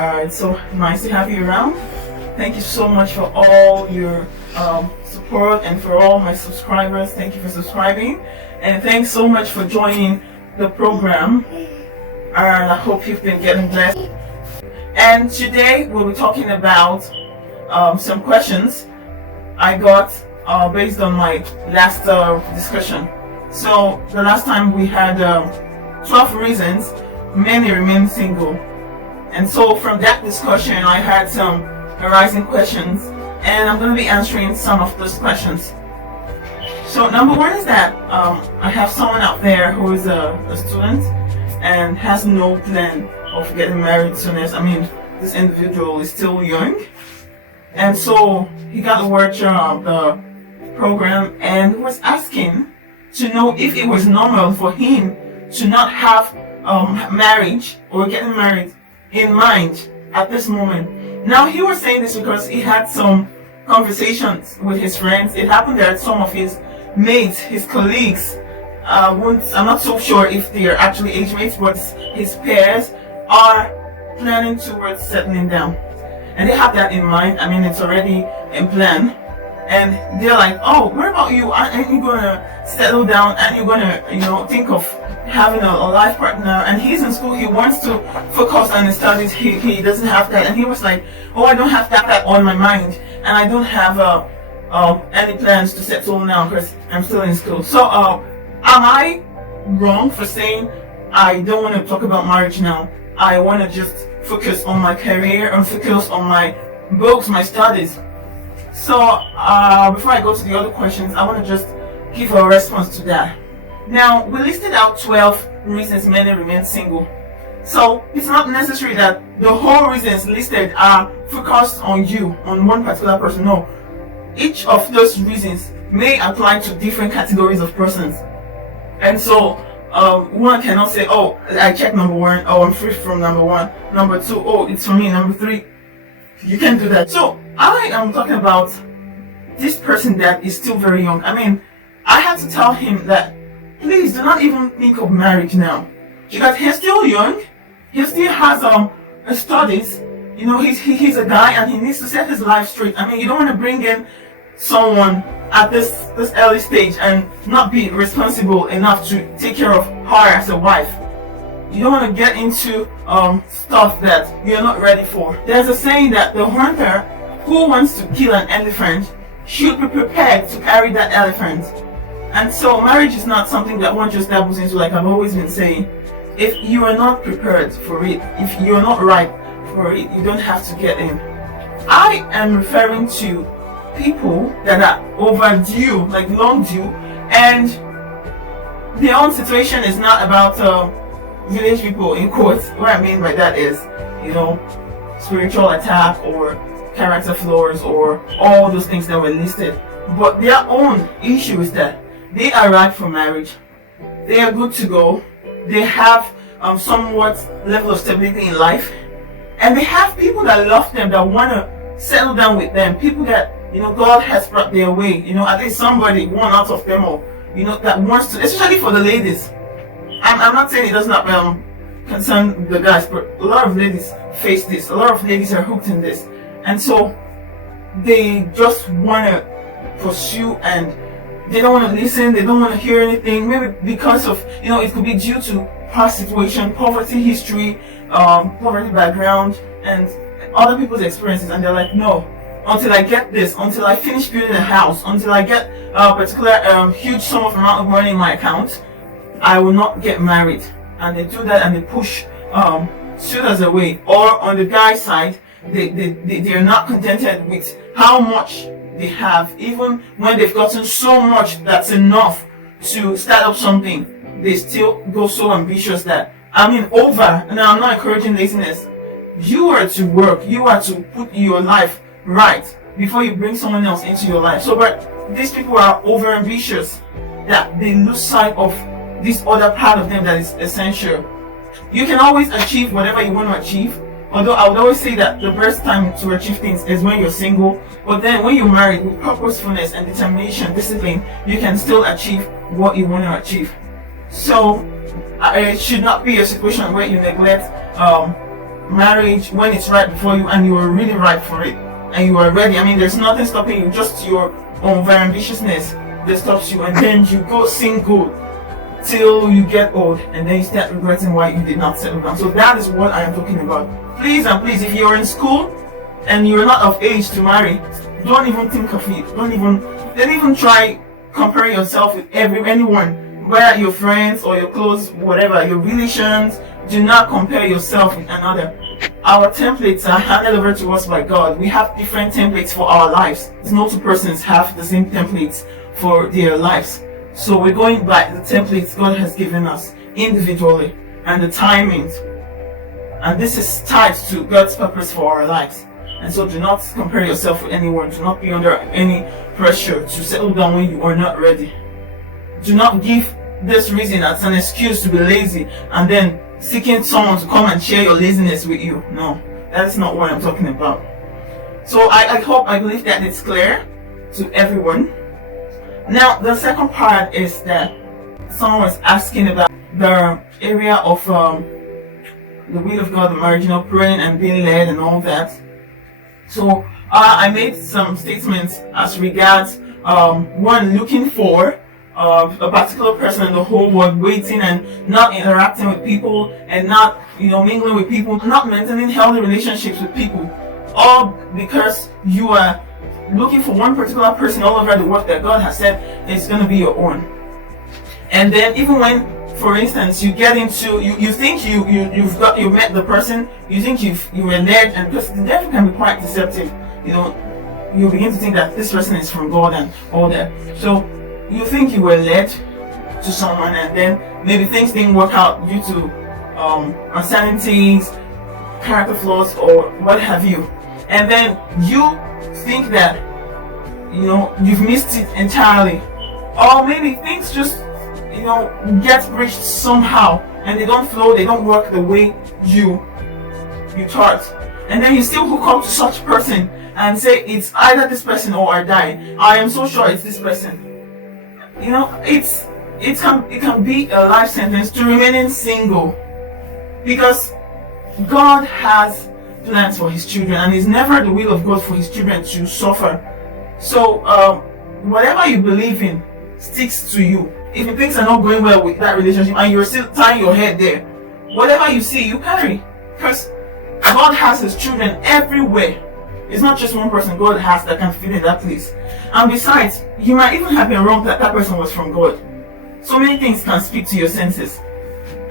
It's so nice to have you around. Thank you so much for all your support, and for all my subscribers. Thank you for subscribing, and thanks so much for joining the program. And I hope you've been getting blessed. And today we'll be talking about some questions I got based on my last discussion. So the last time we had 12 reasons many remain single, and so from that discussion I had some arising questions, and I'm going to be answering some of those questions. So number one is that I have someone out there who is a student and has no plan of getting married soonest. I mean, this individual is still young, and so he got the word of the program and was asking to know if it was normal for him to not have marriage or getting married in mind at this moment. Now, he was saying this because he had some conversations with his friends. It happened that some of his mates, his colleagues, I'm not so sure if they are actually age mates, but his peers are planning towards settling down, and they have that in mind. I mean, it's already in plan, and they're like, oh, what about you? Aren't you gonna settle down? Aren't you gonna, think of having a life partner? And he's in school, he wants to focus on his studies, he doesn't have that. And he was like, oh, I don't have that on my mind, and I don't have any plans to settle now because I'm still in school. So am I wrong for saying I don't want to talk about marriage now? I want to just focus on my career and focus on my books, my studies. So before I go to the other questions, I want to just give a response to that. Now, we listed out 12 reasons many remain single. So it's not necessary that the whole reasons listed are focused on you, on one particular person. No, each of those reasons may apply to different categories of persons. And so one cannot say, oh, I checked number one, oh, I'm free from number one. Number two, oh, it's for me. Number three, you can't do that. So I am talking about this person that is still very young. I mean, I had to tell him that please do not even think of marriage now, because he's still young. He still has studies. He's a guy and he needs to set his life straight. I mean, you don't want to bring in someone at this early stage and not be responsible enough to take care of her as a wife. You don't want to get into stuff that you're not ready for. There's a saying that the hunter who wants to kill an elephant should be prepared to carry that elephant. And so marriage is not something that one just dabbles into, like I've always been saying. If you are not prepared for it, if you are not ripe for it, you don't have to get in. I am referring to people that are overdue, like long due, and their own situation is not about village people, in quotes. What I mean by that is, spiritual attack or character flaws or all those things that were listed. But their own issue is that they are ripe for marriage. They are good to go. They have somewhat level of stability in life, and they have people that love them, that want to settle down with them. People that God has brought their way. At least somebody, one out of them, or that wants to. Especially for the ladies. I'm not saying it does not concern the guys, but a lot of ladies face this. A lot of ladies are hooked in this, and so they just want to pursue, and they don't want to listen, they don't want to hear anything, maybe because of, it could be due to past situation, poverty history, poverty background, and other people's experiences, and they're like, no, until I get this, until I finish building a house, until I get a particular huge sum of amount of money in my account, I will not get married. And they do that, and they push suitors away. Or on the guy's side, they are not contented with how much they have, even when they've gotten so much that's enough to start up something. They still go so ambitious that, over. And I'm not encouraging laziness. You are to work. You are to put your life right before you bring someone else into your life. So, but these people are over ambitious that they lose sight of this other part of them that is essential. You can always achieve whatever you want to achieve. Although I would always say that the best time to achieve things is when you're single. But then when you're married, with purposefulness and determination, discipline, you can still achieve what you want to achieve. So it should not be a situation where you neglect marriage when it's right before you and you are really right for it and you are ready. I mean, there's nothing stopping you, just your own very ambitiousness that stops you, and then you go single till you get old and then you start regretting why you did not settle down. So that is what I am talking about. Please and please, if you're in school and you're not of age to marry, don't even think of it. Don't even try comparing yourself with anyone, whether your friends or your close, whatever, your relations. Do not compare yourself with another. Our templates are handed over to us by God. We have different templates for our lives. No two persons have the same templates for their lives. So we're going by the templates God has given us individually and the timings. And this is tied to God's purpose for our lives. And so do not compare yourself with anyone. Do not be under any pressure to settle down when you are not ready. Do not give this reason as an excuse to be lazy and then seeking someone to come and share your laziness with you. No, that is not what I'm talking about. So I believe that it's clear to everyone. Now, the second part is that someone was asking about the area of the will of God, the marginal praying and being led and all that. So I made some statements as regards one, looking for a particular person in the whole world, waiting and not interacting with people and not mingling with people, not maintaining healthy relationships with people, all because you are looking for one particular person all over the world that God has said is going to be your own. And then even when, for instance, you get into you think you met the person, you think you were led, and because the devil can be quite deceptive, you begin to think that this person is from God and all that. So you think you were led to someone, and then maybe things didn't work out due to uncertainties, character flaws, or what have you, and then you think that you've missed it entirely, or maybe things just get breached somehow and they don't flow, they don't work the way you thought, and then you still hook up to such person and say it's either this person or I die. I am so sure it's this person. It can be a life sentence to remaining single, because God has plans for his children, and it's never the will of God for his children to suffer. So whatever you believe in sticks to you. If things are not going well with that relationship and you're still tying your head there, whatever you see, you carry, because God has his children everywhere. It's not just one person God has that can fit in that place. And besides, you might even have been wrong that that person was from God. So many things can speak to your senses.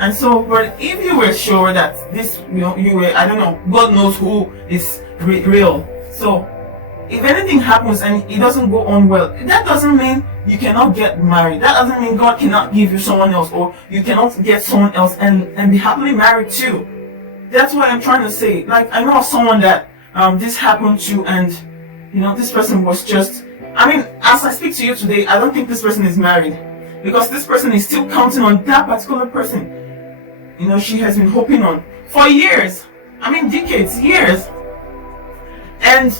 And so, but if you were sure that this, you were, I don't know, God knows who is real. So, if anything happens and it doesn't go on well, that doesn't mean you cannot get married. That doesn't mean God cannot give you someone else, or you cannot get someone else and be happily married too. That's what I'm trying to say. Like, I know of someone that this happened to, and this person was just, as I speak to you today, I don't think this person is married, because this person is still counting on that particular person she has been hoping on for years, decades, years. And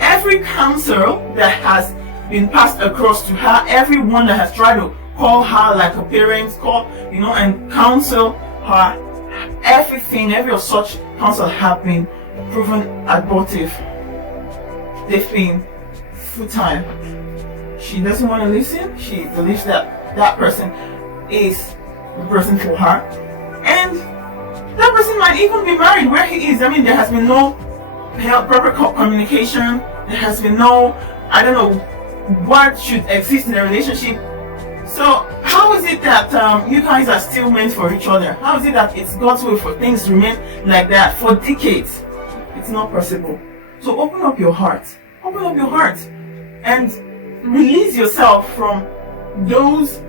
every counsel that has been passed across to her, everyone that has tried to call her like a parent, and counsel her, every of such counsel have been proven abortive. They've been futile. She doesn't want to listen. She believes that that person is the person for her, and that person might even be married where he is. There has been no proper communication. There has been no, I don't know what should exist in a relationship. So how is it that you guys are still meant for each other? How is it that it's God's way for things to remain like that for decades? It's not possible. So open up your heart. Open up your heart and release yourself from those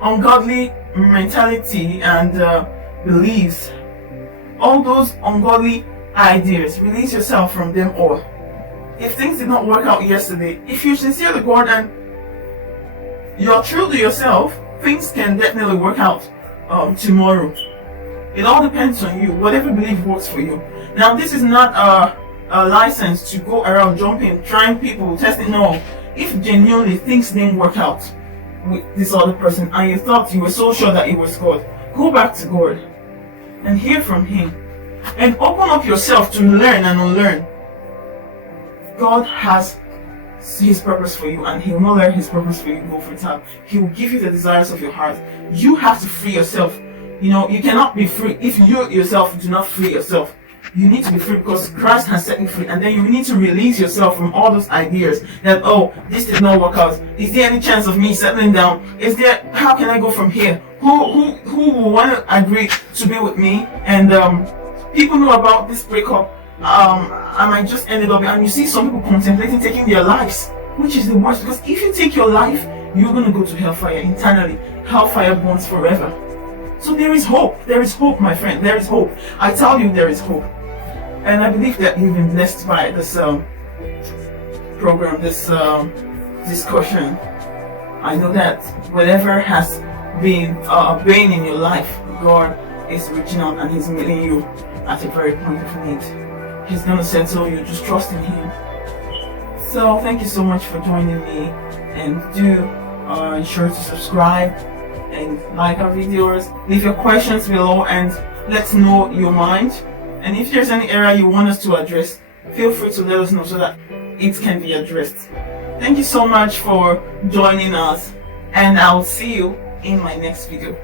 ungodly mentality and beliefs, all those ungodly ideas. Release yourself from them all. If things did not work out yesterday, if you're sincere to God and you're true to yourself, things can definitely work out tomorrow. It all depends on you. Whatever belief works for you. Now, this is not a license to go around jumping, trying people, testing. No. If genuinely things didn't work out with this other person and you thought you were so sure that it was God, go back to God and hear from Him. And open up yourself to learn and unlearn. God has His purpose for you, and He will not let His purpose for you go for time. He will give you the desires of your heart. You have to free yourself. You cannot be free if you yourself do not free yourself. You need to be free because Christ has set you free, and then you need to release yourself from all those ideas that, oh, this did not work out. Is there any chance of me settling down? How can I go from here? Who will want to agree to be with me? And people know about this breakup. I might just end it up, and you see some people contemplating taking their lives, which is the worst, because if you take your life, you're going to go to hellfire internally. Hellfire burns forever. So there is hope. There is hope, my friend. There is hope. I tell you, there is hope. And I believe that you've been blessed by this program, this discussion. I know that whatever has been a bane in your life, God is reaching out and He's meeting you at a very point of need. He's going to settle you. Just trust in Him. So thank you so much for joining me, and do ensure to subscribe and like our videos. Leave your questions below and let's know your mind. And if there's any area you want us to address, feel free to let us know so that it can be addressed. Thank you so much for joining us, and I'll see you in my next video.